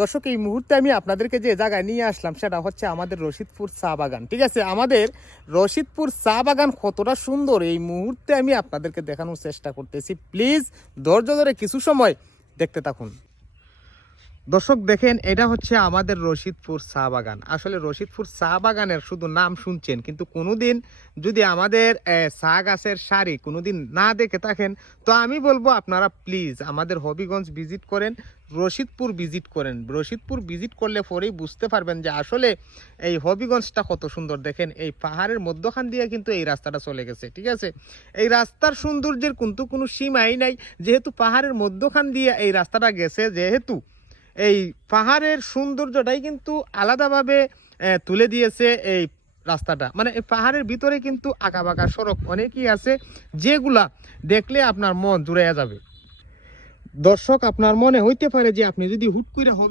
দর্শক এই মুহূর্তে আমি আপনাদেরকে যে জায়গায় নিয়ে আসলাম সেটা হচ্ছে আমাদের রশিদপুর চা বাগান। ঠিক আছে, আমাদের রশিদপুর চা বাগান কতটা সুন্দর এই মুহূর্তে আমি আপনাদেরকে দেখানোর চেষ্টা করতেছি। প্লিজ ধৈর্য ধরে কিছু সময় দেখতে থাকুন। দর্শক দেখেন, এটা হচ্ছে আমাদের রশিদপুর চা বাগান। আসলে রশিদপুর চা বাগানের শুধু নাম শুনছেন, কিন্তু কোনোদিন যদি আমাদের চা গাছের সারি কোনোদিন না দেখে থাকেন, তো আমি বলবো আপনারা প্লিজ আমাদের হবিগঞ্জ ভিজিট করেন, রশিদপুর ভিজিট করেন। রশিদপুর ভিজিট করলে পরেই বুঝতে পারবেন যে আসলে এই হবিগঞ্জটা কত সুন্দর। দেখেন এই পাহাড়ের মধ্যখান দিয়ে কিন্তু এই রাস্তাটা চলে গেছে। ঠিক আছে, এই রাস্তার সৌন্দর্যের কিন্তু কোনো সীমাই নাই, যেহেতু পাহাড়ের মধ্যখান দিয়ে এই রাস্তাটা গেছে, যেহেতু এই পাহাড়ের সৌন্দর্যটাই কিন্তু আলাদাভাবে তুলে দিয়েছে এই রাস্তাটা। মানে এই পাহাড়ের ভিতরে কিন্তু আঁকাবাঁকা সড়ক অনেকই আছে, যেগুলা দেখলে আপনার মন জুড়ে যাবে। দর্শক আপনার মনে হইতে পারে যে আপনি যদি হুট করে